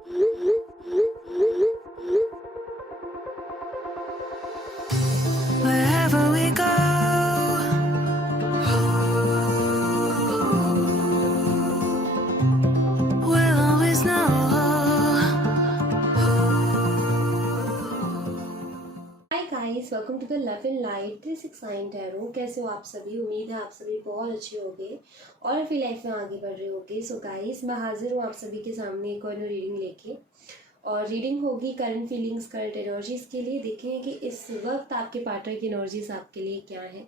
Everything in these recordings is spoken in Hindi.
Wherever we go, we'll always know. Hi guys, welcome to the love in light 369 tarot. कैसे हो आप सभी? उम्मीद है आप सभी बहुत अच्छे होंगे और अपनी लाइफ में आगे बढ़ रहे होंगे। सो गाइस, मैं हाजिर हूँ आप सभी के सामने एक और रीडिंग लेके। और रीडिंग होगी करंट फीलिंग्स, करंट एनर्जीज के लिए। देखेंगे कि इस वक्त आपके पार्टनर की एनर्जीज आपके लिए क्या है,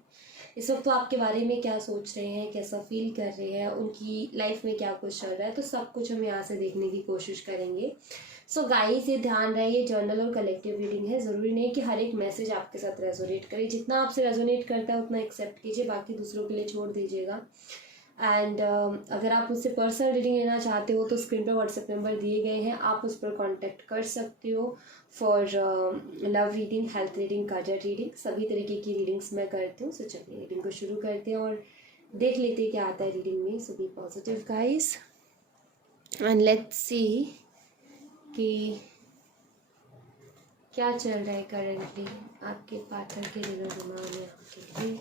इस वक्त वो आपके बारे में क्या सोच रहे हैं, कैसा फील कर रहे हैं, उनकी लाइफ में क्या कुछ चल रहा है। तो सब कुछ हम यहाँ से देखने की कोशिश करेंगे। सो गाइस, ये ध्यान रहे, ये जर्नल और कलेक्टिव रीडिंग है। ज़रूरी नहीं कि हर एक मैसेज आपके साथ रेजोनेट करे। जितना आपसे रेजोनेट करता है उतना एक्सेप्ट कीजिए, बाकी दूसरों के लिए छोड़ दीजिएगा। एंड अगर आप मुझसे पर्सनल रीडिंग लेना चाहते हो तो स्क्रीन पर व्हाट्सएप नंबर दिए गए हैं, आप उस पर कांटेक्ट कर सकते हो for love reading, health reading, card reading. सभी तरीके की रीडिंग्स मैं करती हूँ। सो चलिए रीडिंग को शुरू करते हैं और देख लेते हैं क्या आता है रीडिंग में। So be positive guys and let's see कि क्या चल रहा है करंटली आपके पार्टनर के दिलो दिमाग में आपके लिए।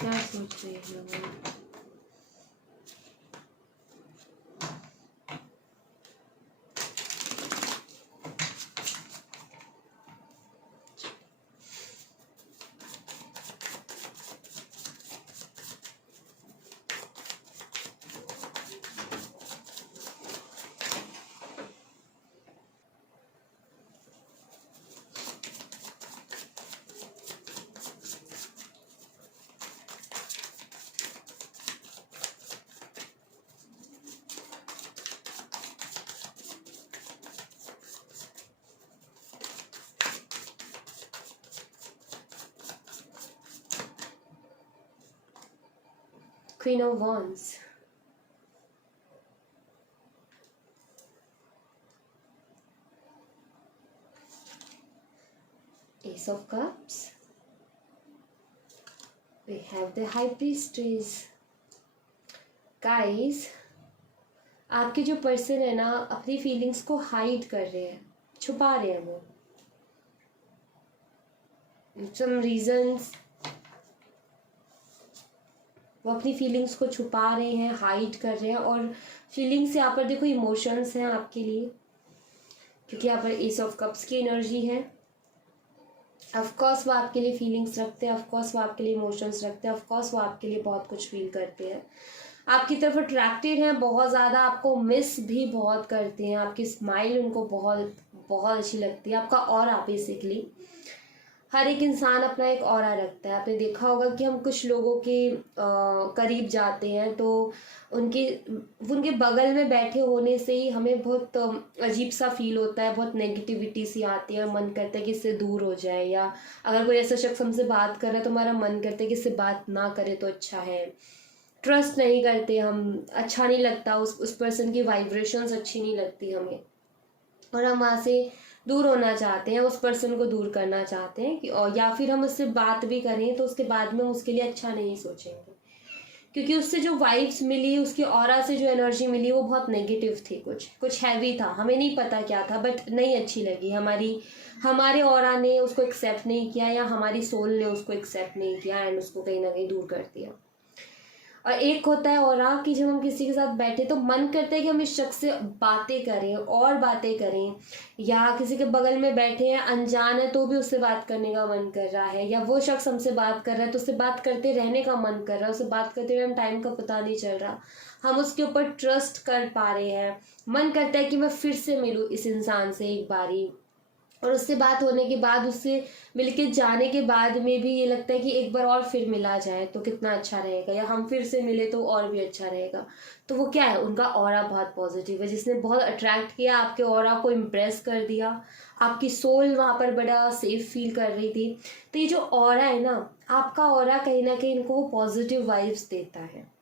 क्या सोच रहे हैं वो? Queen of Wands, Ace of Cups, we have the High Priestess. Guys, आपके जो पर्सन है ना, अपनी फीलिंग्स को हाइड कर रहे हैं, छुपा रहे हैं। वो सम रीजंस वो अपनी फीलिंग्स को छुपा रहे हैं, हाइड कर रहे हैं। और फीलिंग्स यहाँ पर देखो, इमोशंस हैं आपके लिए, क्योंकि यहाँ पर एस ऑफ कप्स की एनर्जी है। ऑफकोर्स वो आपके लिए फीलिंग्स रखते हैं, ऑफकोर्स वो आपके लिए इमोशंस रखते हैं, ऑफकोर्स वो आपके लिए बहुत कुछ फील करते हैं, आपकी तरफ अट्रैक्टेड हैं बहुत ज़्यादा, आपको मिस भी बहुत करते हैं। आपकी स्माइल उनको बहुत बहुत अच्छी लगती है, आपका ऑरा बेसिकली। हर एक इंसान अपना एक ऑरा रखता है। आपने देखा होगा कि हम कुछ लोगों के करीब जाते हैं तो उनके उनके बगल में बैठे होने से ही हमें बहुत अजीब सा फील होता है, बहुत नेगेटिविटी सी आती है, मन करता है कि इससे दूर हो जाए। या अगर कोई ऐसा शख्स हमसे बात कर रहा है तो हमारा मन करता है कि इससे बात ना करे तो अच्छा है। ट्रस्ट नहीं करते हम, अच्छा नहीं लगता, उस पर्सन की वाइब्रेशंस अच्छी नहीं लगती हमें, और हम वहाँ से दूर होना चाहते हैं, उस पर्सन को दूर करना चाहते हैं कि, और या फिर हम उससे बात भी करें तो उसके बाद में उसके लिए अच्छा नहीं सोचेंगे, क्योंकि उससे जो वाइब्स मिली, उसकी ऑरा से जो एनर्जी मिली वो बहुत नेगेटिव थी, कुछ हैवी था। हमें नहीं पता क्या था, बट नहीं अच्छी लगी हमारे ऑरा ने उसको एक्सेप्ट नहीं किया, या हमारी सोल ने उसको एक्सेप्ट नहीं किया एंड उसको कहीं ना कहीं दूर कर दिया। और एक होता है ऑरा कि जब हम किसी के साथ बैठे तो मन करता है कि हम इस शख्स से बातें करें और बातें करें, या किसी के बगल में बैठे हैं, अनजान है तो भी उससे बात करने का मन कर रहा है, या वो शख्स हमसे बात कर रहा है तो उससे बात करते रहने का मन कर रहा है, उससे बात करते हुए हम टाइम का पता नहीं चल रहा, हम उसके ऊपर ट्रस्ट कर पा रहे हैं। मन करता है कि मैं फिर से मिलूँ इस इंसान से एक बारी, और उससे बात होने के बाद, उससे मिलके जाने के बाद में भी ये लगता है कि एक बार और फिर मिला जाए तो कितना अच्छा रहेगा, या हम फिर से मिले तो और भी अच्छा रहेगा। तो वो क्या है, उनका ऑरा बहुत पॉजिटिव है, जिसने बहुत अट्रैक्ट किया, आपके ऑरा को इम्प्रेस कर दिया, आपकी सोल वहाँ पर बड़ा सेफ फील कर रही थी। तो ये जो ऑरा है ना, आपका ऑरा कहीं ना कहीं इनको वो पॉजिटिव वाइब्स देता है।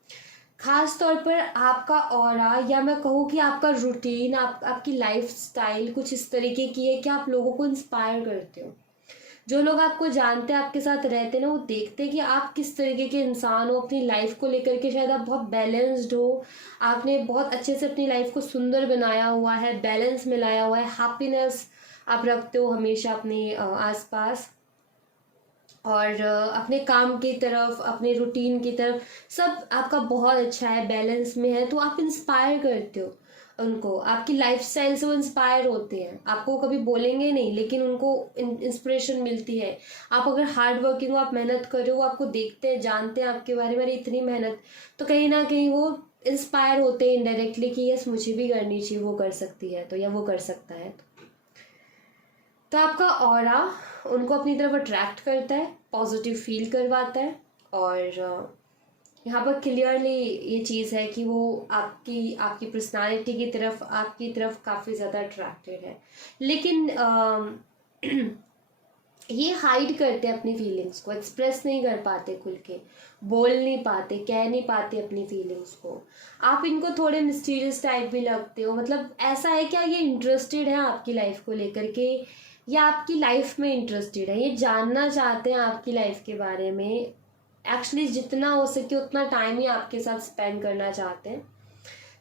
खास तौर पर आपका ऑरा, या मैं कहूँ कि आपका रूटीन, आपकी लाइफ स्टाइल कुछ इस तरीके की है कि आप लोगों को इंस्पायर करते हो। जो लोग आपको जानते हैं, आपके साथ रहते हैं ना, वो देखते हैं कि आप किस तरीके के इंसान हो अपनी लाइफ को लेकर के। शायद आप बहुत बैलेंस्ड हो, आपने बहुत अच्छे से अपनी लाइफ को सुंदर बनाया हुआ है, बैलेंस में लाया हुआ है, हैप्पीनेस आप रखते हो हमेशा अपने आसपास, और अपने काम की तरफ, अपने रूटीन की तरफ सब आपका बहुत अच्छा है, बैलेंस में है। तो आप इंस्पायर करते हो उनको, आपकी लाइफस्टाइल से वो इंस्पायर होते हैं। आपको कभी बोलेंगे नहीं, लेकिन उनको इंस्पिरेशन मिलती है। आप अगर हार्ड वर्किंग हो, आप मेहनत कर रहे हो, आपको देखते हैं, जानते हैं आपके बारे में, इतनी मेहनत, तो कहीं ना कहीं वो इंस्पायर होते हैं इनडायरेक्टली कि यस मुझे भी करनी चाहिए, वो कर सकती है तो, या वो कर सकता है तो आपका ऑरा उनको अपनी तरफ अट्रैक्ट करता है, पॉजिटिव फील करवाता है। और यहाँ पर क्लियरली ये चीज़ है कि वो आपकी आपकी पर्सनालिटी की तरफ, आपकी तरफ काफ़ी ज़्यादा अट्रैक्टेड है। लेकिन ये हाइड करते हैं अपनी फीलिंग्स को, एक्सप्रेस नहीं कर पाते, खुल के बोल नहीं पाते, कह नहीं पाते अपनी फीलिंग्स को। आप इनको थोड़े मिस्टीरियस टाइप भी लगते हो। मतलब ऐसा है क्या, ये इंटरेस्टेड है आपकी लाइफ को लेकर के, या आपकी लाइफ में इंटरेस्टेड है, ये जानना चाहते हैं आपकी लाइफ के बारे में। एक्चुअली जितना हो सके उतना टाइम ही आपके साथ स्पेंड करना चाहते हैं,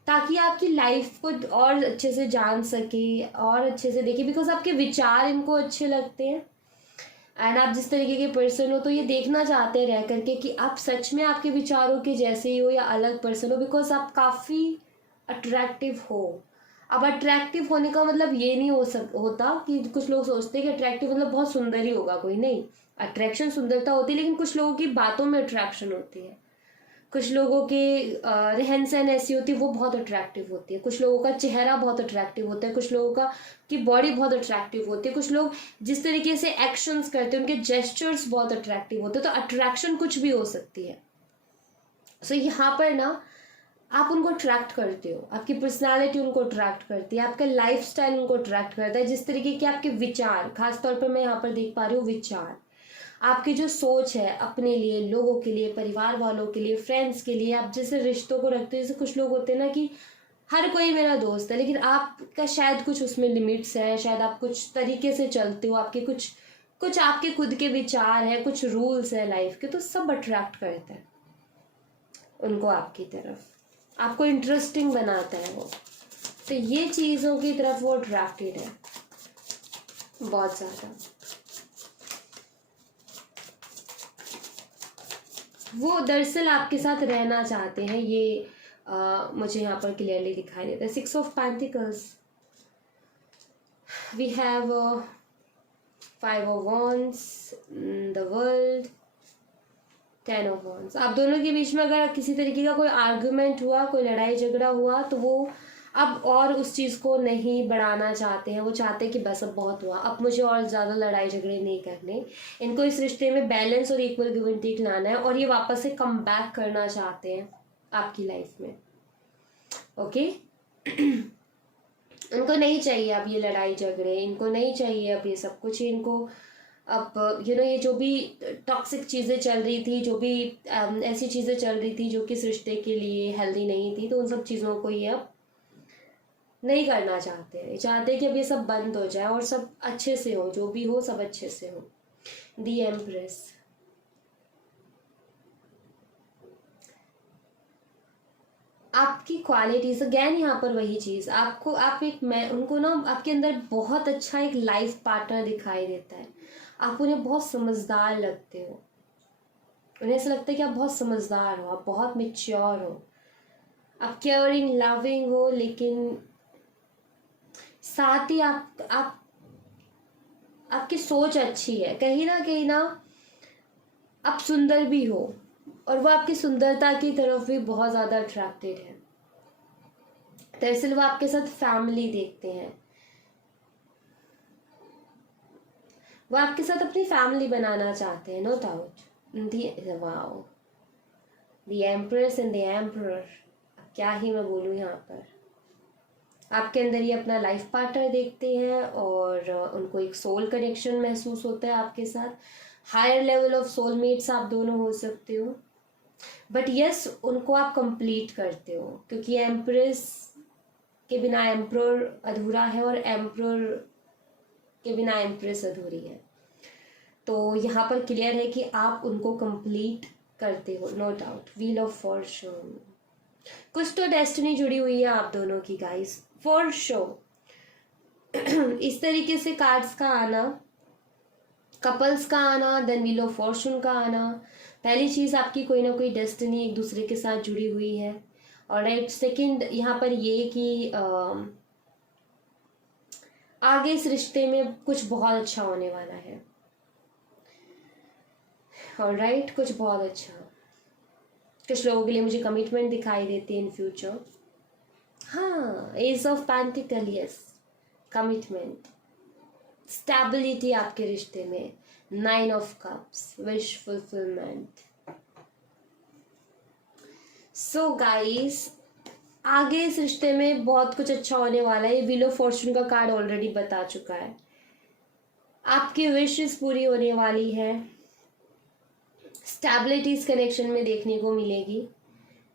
ताकि आपकी लाइफ को और अच्छे से जान सके और अच्छे से देखे, बिकॉज आपके विचार इनको अच्छे लगते हैं। एंड आप जिस तरीके के पर्सन हो, तो ये देखना चाहते हैं रह करके कि आप सच में आपके विचारों के जैसे ही हो या अलग पर्सन हो, बिकॉज आप काफ़ी अट्रैक्टिव हो। अब अट्रैक्टिव होने का मतलब ये नहीं होता कि कुछ लोग सोचते हैं कि अट्रैक्टिव मतलब बहुत सुंदर ही होगा कोई, नहीं। अट्रैक्शन सुंदरता होती है, लेकिन कुछ लोगों की बातों में अट्रैक्शन होती है, कुछ लोगों के रहन सहन ऐसी होती है वो बहुत अट्रैक्टिव होती है, कुछ लोगों का चेहरा बहुत अट्रैक्टिव होता है, कुछ लोगों का की बॉडी बहुत अट्रैक्टिव होती है, कुछ लोग जिस तरीके से एक्शंस करते हैं उनके जेस्चर्स बहुत अट्रैक्टिव होते हैं। तो अट्रैक्शन कुछ भी हो सकती है। सो यहाँ पर ना आप उनको अट्रैक्ट करते हो, आपकी पर्सनालिटी उनको अट्रैक्ट करती है, आपका लाइफस्टाइल उनको अट्रैक्ट करता है, जिस तरीके के आपके विचार, खासतौर पर मैं यहाँ पर देख पा रही हूँ विचार, आपकी जो सोच है अपने लिए, लोगों के लिए, परिवार वालों के लिए, फ्रेंड्स के लिए, आप जैसे रिश्तों को रखते हो। जैसे कुछ लोग होते हैं ना कि हर कोई मेरा दोस्त है, लेकिन आपका शायद कुछ उसमें लिमिट्स है, शायद आप कुछ तरीके से चलते हो, आपके कुछ कुछ आपके खुद के विचार है, कुछ रूल्स है लाइफ के, तो सब अट्रैक्ट करते हैं उनको आपकी तरफ, आपको इंटरेस्टिंग बनाता है वो। तो ये चीज़ों की तरफ वो अट्रैक्टेड है बहुत ज़्यादा। वो दरअसल आपके साथ रहना चाहते हैं, ये मुझे यहाँ पर क्लियरली दिखाई देता है। 6 of pentacles, we have 5 of wands, the world, 10 of wands. आप दोनों के बीच में अगर किसी तरीके का कोई आर्गुमेंट हुआ, कोई लड़ाई झगड़ा हुआ, तो वो अब और उस चीज़ को नहीं बढ़ाना चाहते हैं। वो चाहते हैं कि बस अब बहुत हुआ, अब मुझे और ज़्यादा लड़ाई झगड़े नहीं करने। इनको इस रिश्ते में बैलेंस और इक्वल गिव एंड टेक लाना है, और ये वापस से कम बैक करना चाहते हैं आपकी लाइफ में। ओके इनको नहीं चाहिए अब ये लड़ाई झगड़े, इनको नहीं चाहिए अब ये सब कुछ। इनको अब ये जो भी टॉक्सिक चीज़ें चल रही थी, जो भी ऐसी चीज़ें चल रही थी जो कि इस रिश्ते के लिए हेल्दी नहीं थी, तो उन सब चीज़ों को ये अब नहीं करना चाहते हैं। चाहते हैं कि अब ये सब बंद हो जाए और सब अच्छे से हो, जो भी हो सब अच्छे से हो। दी एम्प्रेस, आपकी क्वालिटीज अगेन यहाँ पर वही चीज़, आपको आप एक मैं उनको ना आपके अंदर बहुत अच्छा एक लाइफ पार्टनर दिखाई देता है। आप उन्हें बहुत समझदार लगते हो, उन्हें ऐसा लगता है कि आप बहुत समझदार हो, आप बहुत मेच्योर हो, आप केयरिंग लविंग हो, लेकिन साथ ही आप आपकी सोच अच्छी है, कहीं ना आप सुंदर भी हो, और वो आपकी सुंदरता की तरफ भी बहुत ज़्यादा अट्रैक्टेड है। दरअसल वो आपके साथ फैमिली देखते हैं, वो आपके साथ अपनी फैमिली बनाना चाहते हैं, no doubt. Wow, the empress and the emperor, क्या ही मैं बोलूँ यहाँ पर। आपके अंदर ये अपना लाइफ पार्टनर देखते हैं, और उनको एक सोल कनेक्शन महसूस होता है आपके साथ। हायर लेवल ऑफ सोलमेट्स आप दोनों हो सकते हो, बट यस उनको आप कंप्लीट करते हो, क्योंकि एम्प्रेस के बिना एम्प्रर अधूरा है, और एम्प्रर के बिना एम्प्रेस अधूरी है। तो यहाँ पर क्लियर है कि आप उनको कंप्लीट करते हो, no doubt. Wheel of fortune, कुछ तो डेस्टिनी जुड़ी हुई है आप दोनों की गाइस, फॉर श्योर। इस तरीके से कार्ड्स का आना, कपल्स का आना, देन व्हील ऑफ फॉर्चून का आना, पहली चीज़ आपकी कोई ना कोई डेस्टिनी एक दूसरे के साथ जुड़ी हुई है। और राइट, सेकेंड यहाँ पर ये कि आगे इस रिश्ते में कुछ बहुत अच्छा होने वाला है। और राइट, कुछ बहुत अच्छा। कुछ लोगों के लिए मुझे कमिटमेंट दिखाई देती है इन फ्यूचर। हाँ, ace of pentacle, yes, commitment, stability आपके रिश्ते में, 9 of cups, wish fulfilment. So guys, आगे इस रिश्ते में बहुत कुछ अच्छा होने वाला है। व्हील ऑफ फॉर्चून का कार्ड ऑलरेडी बता चुका है। आपकी विशेस पूरी होने वाली है, स्टेबिलिटी इस कनेक्शन में देखने को मिलेगी।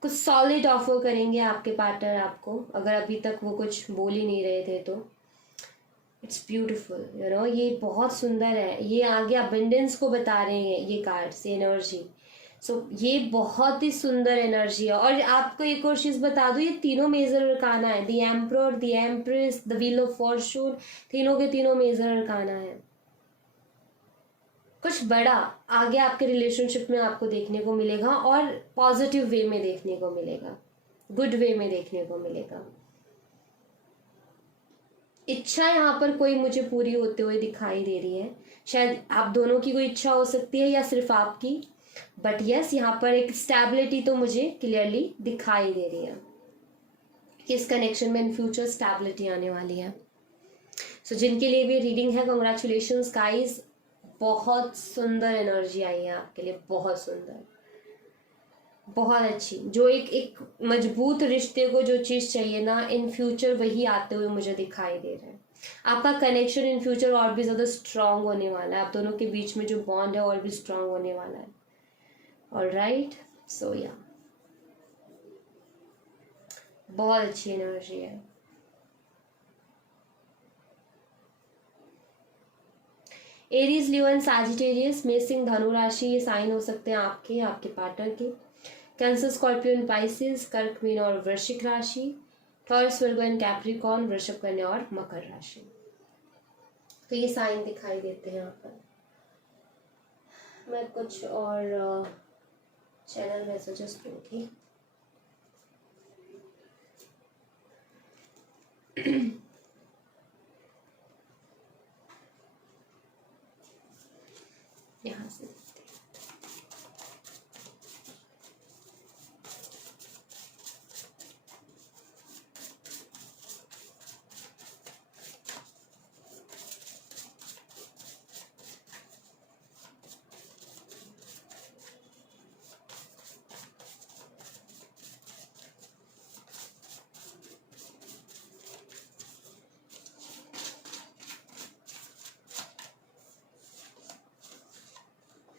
कुछ सॉलिड ऑफर करेंगे आपके पार्टनर आपको, अगर अभी तक वो कुछ बोल ही नहीं रहे थे तो। इट्स ब्यूटिफुल, यू नो, ये बहुत सुंदर है। ये आगे अबंडेंस को बता रहे हैं ये कार्ड्स, एनर्जी। सो ये बहुत ही सुंदर एनर्जी है। और आपको एक और चीज़ बता दूँ, ये तीनों मेजर अरकाना है, the emperor, the empress, the wheel of Fortune, तीनों के तीनों मेजर अरकाना है। कुछ बड़ा आगे आपके रिलेशनशिप में आपको देखने को मिलेगा, और पॉजिटिव वे में देखने को मिलेगा, गुड वे में देखने को मिलेगा। इच्छा यहाँ पर कोई मुझे पूरी होते हुए दिखाई दे रही है। शायद आप दोनों की कोई इच्छा हो सकती है या सिर्फ आपकी, बट यस, यहाँ पर एक स्टेबिलिटी तो मुझे क्लियरली दिखाई दे रही है कि इस कनेक्शन में इन फ्यूचर स्टेबिलिटी आने वाली है। सो जिनके लिए भी रीडिंग है, कंग्रेचुलेशंस गाइस, बहुत सुंदर एनर्जी आई है आपके लिए, बहुत सुंदर, बहुत अच्छी। जो एक मजबूत रिश्ते को जो चीज़ चाहिए ना, इन फ्यूचर वही आते हुए मुझे दिखाई दे रहा है। आपका कनेक्शन इन फ्यूचर और भी ज़्यादा स्ट्रांग होने वाला है। आप दोनों के बीच में जो बॉन्ड है और भी स्ट्रांग होने वाला है। ऑलराइट, सो या बहुत अच्छी एनर्जी है। एरीज, लियो एंड सैजिटेरियस, मेषिंग, धनु राशि, ये साइन हो सकते हैं आपके, आपके पार्टनर के। कैंसर, स्कॉर्पियन, पाइसेस, कर्क, मीन और वृश्चिक राशि। टॉरस, वर्गो एंड कैप्रिकॉर्न, वृषभ, कन्या और मकर राशि। तो ये साइन दिखाई देते हैं यहाँ पर। मैं कुछ और चैनल मैसेजेस दूंगी। यहाँ से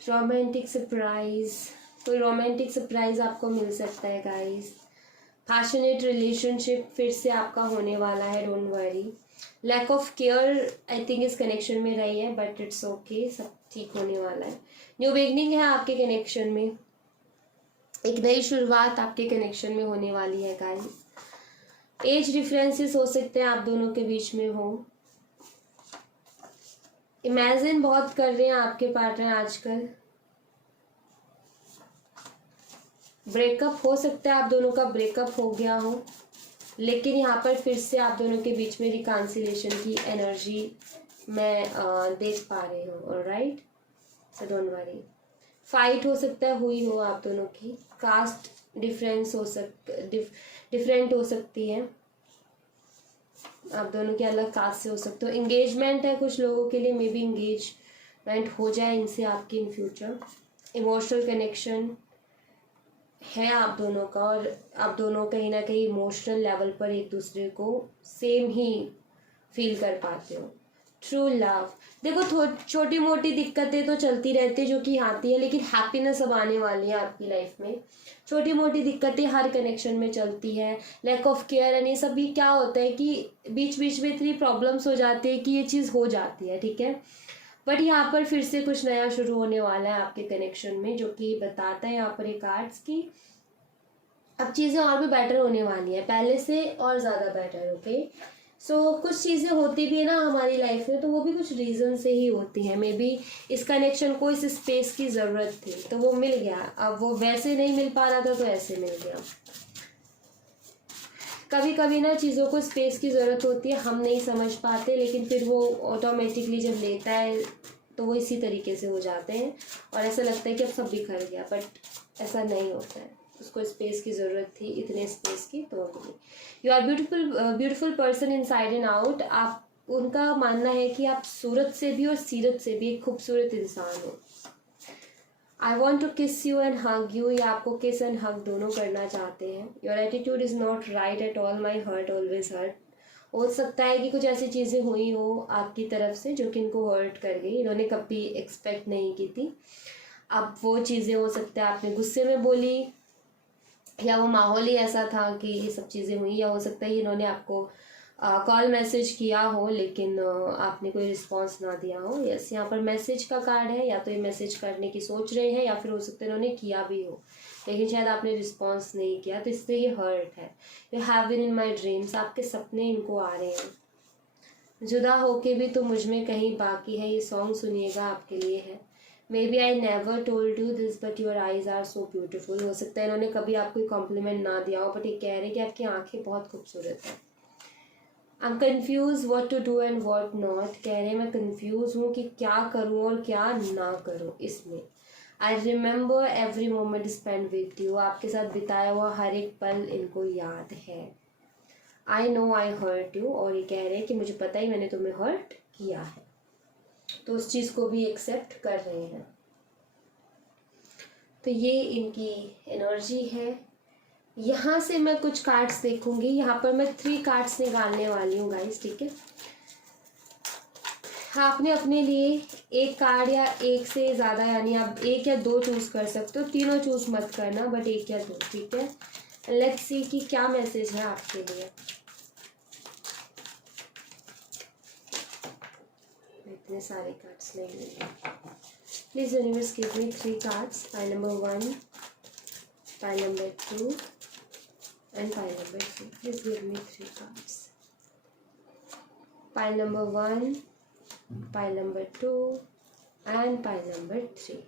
रोमांटिक सरप्राइज, कोई रोमांटिक सरप्राइज आपको मिल सकता है गाइस। पैशनेट रिलेशनशिप फिर से आपका होने वाला है, don't worry. Lack of care I think इस कनेक्शन में रही है, बट इट्स ओके, सब ठीक होने वाला है। न्यू बिगनिंग है आपके कनेक्शन में, एक नई शुरुआत आपके कनेक्शन में होने वाली है गाइस। एज डिफरेंसेस हो सकते हैं आप दोनों के बीच में हो। इमेजिन बहुत कर रहे हैं आपके पार्टनर आजकल। ब्रेकअप हो सकता है, आप दोनों का ब्रेकअप हो गया हो, लेकिन यहाँ पर फिर से आप दोनों के बीच में रिकॉन्सिलेशन की एनर्जी मैं देख पा रही हूँ। Alright, so don't worry. Fight हो सकता है हुई हो आप दोनों की। कास्ट डिफरेंस हो डिफरेंट हो सकती है, आप दोनों के अलग कास्ट से हो सकते हो। एंगेजमेंट है कुछ लोगों के लिए, मे बी एंगेजमेंट हो जाए इनसे आपकी इन फ्यूचर। इमोशनल कनेक्शन है आप दोनों का, और आप दोनों कहीं ना कहीं इमोशनल लेवल पर एक दूसरे को सेम ही फील कर पाते हो। ट्रू लव, देखो छोटी मोटी दिक्कतें तो चलती रहती है जो कि आती है, लेकिन हैप्पीनेस अब आने वाली है आपकी लाइफ में। छोटी मोटी दिक्कतें हर कनेक्शन में चलती है। लैक ऑफ केयर एंड ये सब भी क्या होता है कि बीच बीच में इतनी प्रॉब्लम्स हो जाती है कि ये चीज़ हो जाती है, ठीक है। बट यहाँ पर फिर से कुछ नया शुरू होने वाला है आपके कनेक्शन में, जो कि बताता है यहाँ पर ये कार्ड्स की अब चीज़ें और भी बेटर होने वाली है, पहले से और ज़्यादा बेटर। ओके, सो कुछ चीज़ें होती भी है ना हमारी लाइफ में, तो वो भी कुछ रीज़न से ही होती हैं। मे बी इस कनेक्शन को इस स्पेस की ज़रूरत थी तो वो मिल गया, अब वो वैसे नहीं मिल पा रहा था तो ऐसे मिल गया। कभी कभी ना चीज़ों को स्पेस की ज़रूरत होती है, हम नहीं समझ पाते, लेकिन फिर वो ऑटोमेटिकली जब लेता है तो वो इसी तरीके से हो जाते हैं और ऐसा लगता है कि अब सब बिखर गया, बट ऐसा नहीं होता है। उसको स्पेस की ज़रूरत थी, इतने स्पेस की, तो मिली। You are beautiful, beautiful person inside and out. आप, उनका मानना है कि आप सूरत से भी और सीरत से भी एक खूबसूरत इंसान हो। I want to kiss you and hug you, या आपको किस एंड हग दोनों करना चाहते हैं। Your attitude is not right at all, my hurt always hurt. हो सकता है कि कुछ ऐसी चीज़ें हुई हो आपकी तरफ से जो कि इनको हर्ट कर गई, इन्होंने कभी एक्सपेक्ट नहीं की थी। अब वो चीज़ें हो सकता है आपने गुस्से में बोली, या वो माहौल ही ऐसा था कि ये सब चीज़ें हुई, या हो सकता है इन्होंने आपको कॉल मैसेज किया हो लेकिन आपने कोई रिस्पांस ना दिया हो। यस, यहाँ पर मैसेज का कार्ड है, या तो ये मैसेज करने की सोच रहे हैं, या फिर हो सकता है इन्होंने किया भी हो लेकिन शायद आपने रिस्पांस नहीं किया, तो इससे ये हर्ट है। You have been in my dreams, आपके सपने इनको आ रहे हैं। जुदा होके भी तो मुझ में कहीं बाकी है, ये सॉन्ग सुनिएगा, आपके लिए है। Maybe I never told you this but your eyes are so beautiful. हो सकता है इन्होंने कभी आपको कॉम्प्लीमेंट ना दिया हो, बट ये कह रहे हैं कि आपकी आंखें बहुत खूबसूरत हैं। I am confuse what to do and what not, कह रहे हैं मैं कन्फ्यूज हूँ कि क्या करूँ और क्या ना करूँ इसमें। I remember every moment spend with you, आपके साथ बिताया हुआ हर एक पल इनको याद है। I know I hurt you, और ये कह रहे हैं कि मुझे पता ही मैंने तुम्हें हर्ट किया है, तो उस चीज़ को भी एक्सेप्ट कर रहे हैं। तो ये इनकी एनर्जी है। यहाँ से मैं कुछ कार्ड्स देखूंगी, यहाँ पर मैं 3 कार्ड्स निकालने वाली हूँ गाइस, ठीक है। आपने अपने लिए एक कार्ड या एक से ज़्यादा, यानी आप 1 या 2 चूज़ कर सकते हो, तीनों चूज़ मत करना, बट 1 या 2, ठीक है। लेट्स सी कि क्या मैसेज है आपके लिए। इतने सारे कार्ड्स ले लेंगे। Please universe give me 3 cards, pile number 1, pile number 2 and pile number 3. Please give me 3 cards. Pile number 1, pile number 2 and pile number 3.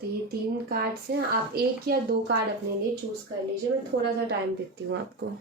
तो ये 3 कार्ड्स हैं, आप 1 या 2 कार्ड अपने लिए चूज कर लीजिए। मैं थोड़ा सा टाइम देती हूँ आपको।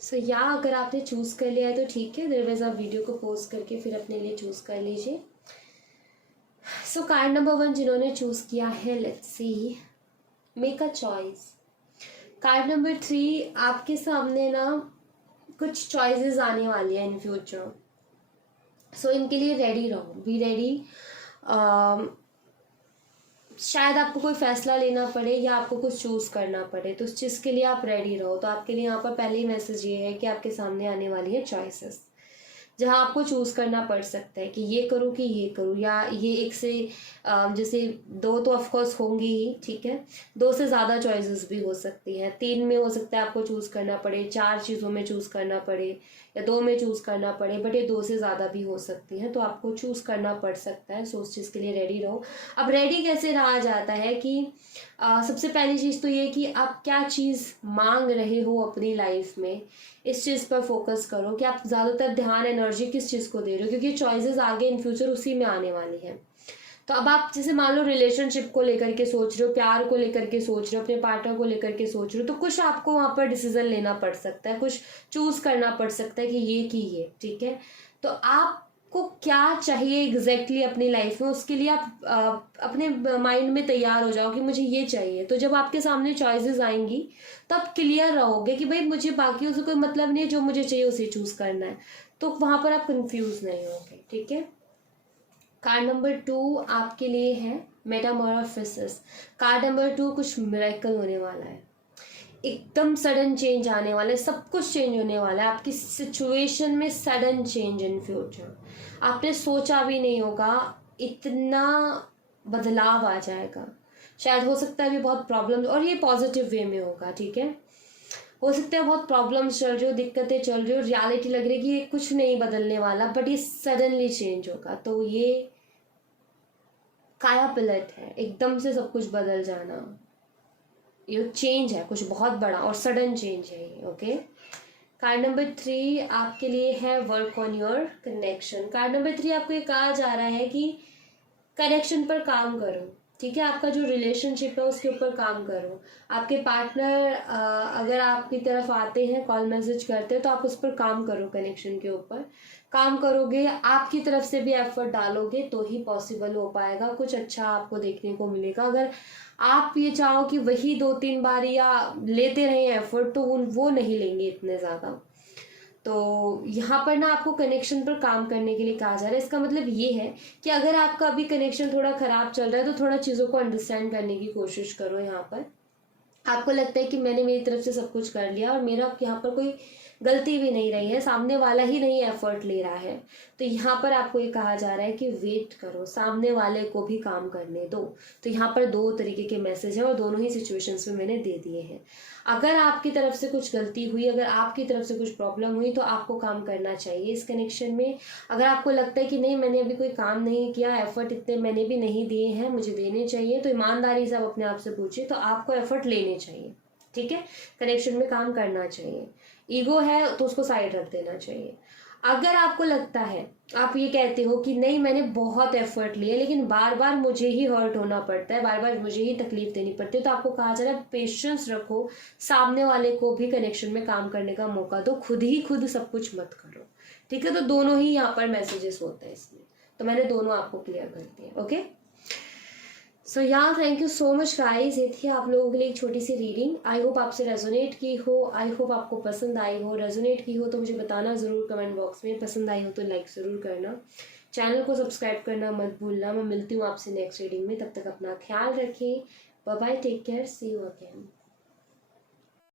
सो या अगर आपने चूज़ कर लिया है तो ठीक है, अदरवाइज आप वीडियो को पॉज करके फिर अपने लिए चूज़ कर लीजिए। सो कार्ड नंबर 1 जिन्होंने चूज़ किया है, let's see, make a choice. Card number 3, आपके सामने ना कुछ चॉइसेस आने वाली है इन फ्यूचर, सो इनके लिए रेडी रहो, बी रेडी। शायद आपको कोई फैसला लेना पड़े या आपको कुछ चूज़ करना पड़े, तो उस चीज़ के लिए आप रेडी रहो। तो आपके लिए यहाँ पर पहले ही मैसेज ये है कि आपके सामने आने वाली है चॉइसेस, जहाँ आपको चूज़ करना पड़ सकता है कि ये करूँ कि ये करूँ, या ये एक से जैसे 2 तो ऑफकोर्स होंगी ही, ठीक है, 2 से ज़्यादा चॉइसेस भी हो सकती हैं, 3 में हो सकता है आपको चूज़ करना पड़े, 4 चीज़ों में चूज़ करना पड़े, या 2 में चूज़ करना पड़े, बट ये 2 से ज़्यादा भी हो सकती हैं, तो आपको चूज़ करना पड़ सकता है। सो उस चीज़ के लिए रेडी रहो। अब रेडी कैसे रहा जाता है कि सबसे पहली चीज़ तो ये कि आप क्या चीज़ मांग रहे हो अपनी लाइफ में, इस चीज़ पर फोकस करो कि आप ज़्यादातर ध्यान एनर्जी किस चीज़ को दे रहे हो, क्योंकि चॉइसेस आगे इन फ्यूचर उसी में आने वाली हैं। तो अब आप जैसे मान लो रिलेशनशिप को लेकर के सोच रहे हो, प्यार को लेकर के सोच रहे हो, अपने पार्टनर को लेकर के सोच रहे हो, तो कुछ आपको वहाँ पर डिसीजन लेना पड़ सकता है, कुछ चूज करना पड़ सकता है कि ये, ठीक है। तो आपको क्या चाहिए एग्जैक्टली अपनी लाइफ में, उसके लिए आप अपने माइंड में तैयार हो जाओ कि मुझे ये चाहिए। तो जब आपके सामने चॉइसेस आएंगी तो आप क्लियर रहोगे कि भाई मुझे बाकियों से कोई मतलब नहीं है, जो मुझे चाहिए उसे चूज करना है, तो वहाँ पर आप कंफ्यूज नहीं होगे, ठीक है। कार्ड नंबर 2 आपके लिए है मेटामॉर्फोसिस। कार्ड नंबर 2, कुछ मिरेकल होने वाला है, एकदम सडन चेंज आने वाला है, सब कुछ चेंज होने वाला है आपकी सिचुएशन में, सडन चेंज इन फ्यूचर। आपने सोचा भी नहीं होगा इतना बदलाव आ जाएगा। शायद हो सकता है अभी बहुत प्रॉब्लम, और ये पॉजिटिव वे में होगा, ठीक है। हो सकता है बहुत प्रॉब्लम्स चल रही हो, दिक्कतें चल रही हो, रियलिटी लग रही है कि ये कुछ नहीं बदलने वाला, बट ये सडनली चेंज होगा। तो ये काया पलट है, एकदम से सब कुछ बदल जाना, ये चेंज है कुछ बहुत बड़ा और सडन चेंज है ये, ओके। कार्ड नंबर 3 आपके लिए है work on your connection. Card number 3 आपको ये कहा जा रहा है कि कनेक्शन पर काम करो, ठीक है। आपका जो रिलेशनशिप है उसके ऊपर काम करो। आपके पार्टनर अगर आपकी तरफ आते हैं, कॉल मैसेज करते हैं, तो आप उस पर काम करो, कनेक्शन के ऊपर काम करोगे, आपकी तरफ से भी एफर्ट डालोगे तो ही पॉसिबल हो पाएगा, कुछ अच्छा आपको देखने को मिलेगा। अगर आप ये चाहो कि वही 2-3 बार या लेते रहें एफर्ट, तो वो नहीं लेंगे इतने ज़्यादा। तो यहाँ पर ना आपको कनेक्शन पर काम करने के लिए कहा जा रहा है। इसका मतलब ये है कि अगर आपका अभी कनेक्शन थोड़ा ख़राब चल रहा है तो थोड़ा चीज़ों को अंडरस्टैंड करने की कोशिश करो। यहाँ पर आपको लगता है कि मैंने मेरी तरफ से सब कुछ कर लिया और मेरा यहाँ पर कोई गलती भी नहीं रही है, सामने वाला ही नहीं एफर्ट ले रहा है, तो यहाँ पर आपको ये कहा जा रहा है कि वेट करो, सामने वाले को भी काम करने दो। तो यहाँ पर 2 तरीके के मैसेज हैं और दोनों ही सिचुएशंस में मैंने दे दिए हैं। अगर आपकी तरफ से कुछ गलती हुई, अगर आपकी तरफ से कुछ प्रॉब्लम हुई, तो आपको काम करना चाहिए इस कनेक्शन में। अगर आपको लगता है कि नहीं मैंने अभी कोई काम नहीं किया, एफर्ट इतने मैंने भी नहीं दिए हैं, मुझे देने चाहिए, तो ईमानदारी से आप अपने आप से पूछिए, तो आपको एफर्ट लेने चाहिए, ठीक है। कनेक्शन में काम करना चाहिए। ईगो है तो उसको साइड रख देना चाहिए। अगर आपको लगता है, आप ये कहते हो कि नहीं मैंने बहुत एफर्ट लिए लेकिन बार बार मुझे ही हर्ट होना पड़ता है, बार बार मुझे ही तकलीफ देनी पड़ती है, तो आपको कहा जा रहा है पेशेंस रखो, सामने वाले को भी कनेक्शन में काम करने का मौका दो, खुद ही खुद सब कुछ मत करो, ठीक है। तो दोनों ही यहाँ पर मैसेजेस होते हैं इसमें, तो मैंने दोनों आपको क्लियर कर दिया, ओके। सो या thank you so much guys, ये थी आप लोगों के लिए एक छोटी सी रीडिंग। आई होप आपसे रेजोनेट की हो, आई होप आपको पसंद आई हो। रेजोनेट की हो तो मुझे बताना ज़रूर कमेंट बॉक्स में, पसंद आई हो तो लाइक ज़रूर करना, चैनल को सब्सक्राइब करना मत भूलना। मैं मिलती हूँ आपसे नेक्स्ट रीडिंग में, तब तक अपना ख्याल रखें, bye bye, take care, see you again.